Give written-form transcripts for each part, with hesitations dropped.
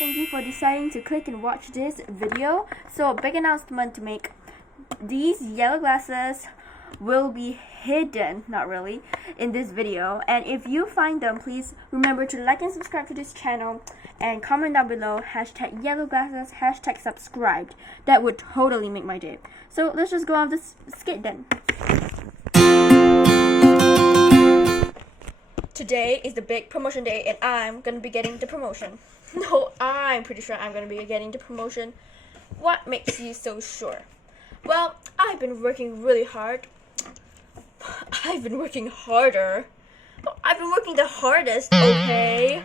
thank you for deciding to click and watch this video. So, a big announcement to make. These yellow glasses will be hidden, not really, in this video. And if you find them, please remember to like and subscribe to this channel and comment down below #yellow glasses, #subscribed. That would totally make my day. So let's just go on this skit then. Today is the big promotion day and I'm gonna be getting the promotion. No, I'm pretty sure I'm gonna be getting the promotion. What makes you so sure? Well, I've been working really hard. I've been working harder. I've been working the hardest, okay?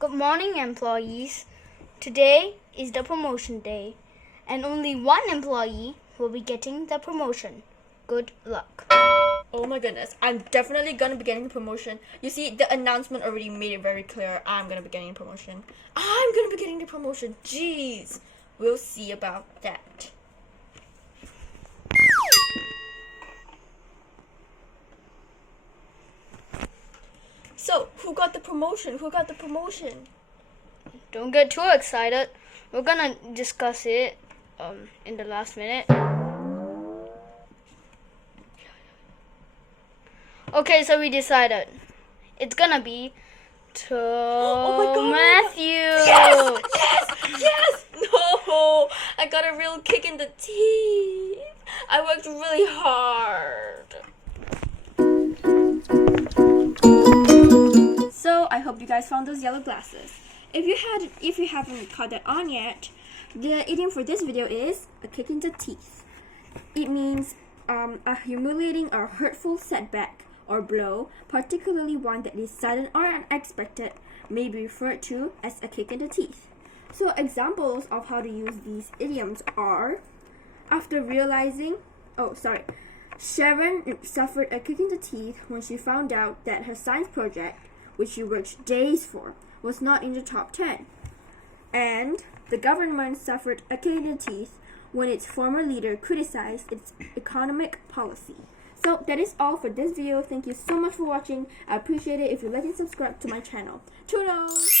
Good morning, employees. Today is the promotion day, and only one employee will be getting the promotion. Good luck. Oh my goodness, I'm definitely gonna be getting the promotion. You see, the announcement already made it very clear. I'm gonna be getting the promotion. I'm gonna be getting the promotion. Jeez, we'll see about that. So, who got the promotion? Who got the promotion? Don't get too excited. We're gonna discuss it in the last minute. Okay, so we decided it's gonna be Matthew. Yes! Yes! No! I got a real kick in the teeth. I worked really hard. So I hope you guys found those yellow glasses. If you haven't caught that on yet, the idiom for this video is a kick in the teeth. It means a humiliating or hurtful setback or blow, particularly one that is sudden or unexpected, may be referred to as a kick in the teeth. So examples of how to use these idioms are: after realizing, Sharon suffered a kick in the teeth when she found out that her science project, which she worked days for, was not in the top 10. And the government suffered a kick in the teeth when its former leader criticized its economic policy. So that is all for this video. Thank you so much for watching. I appreciate it if you like and subscribe to my channel. Toodles!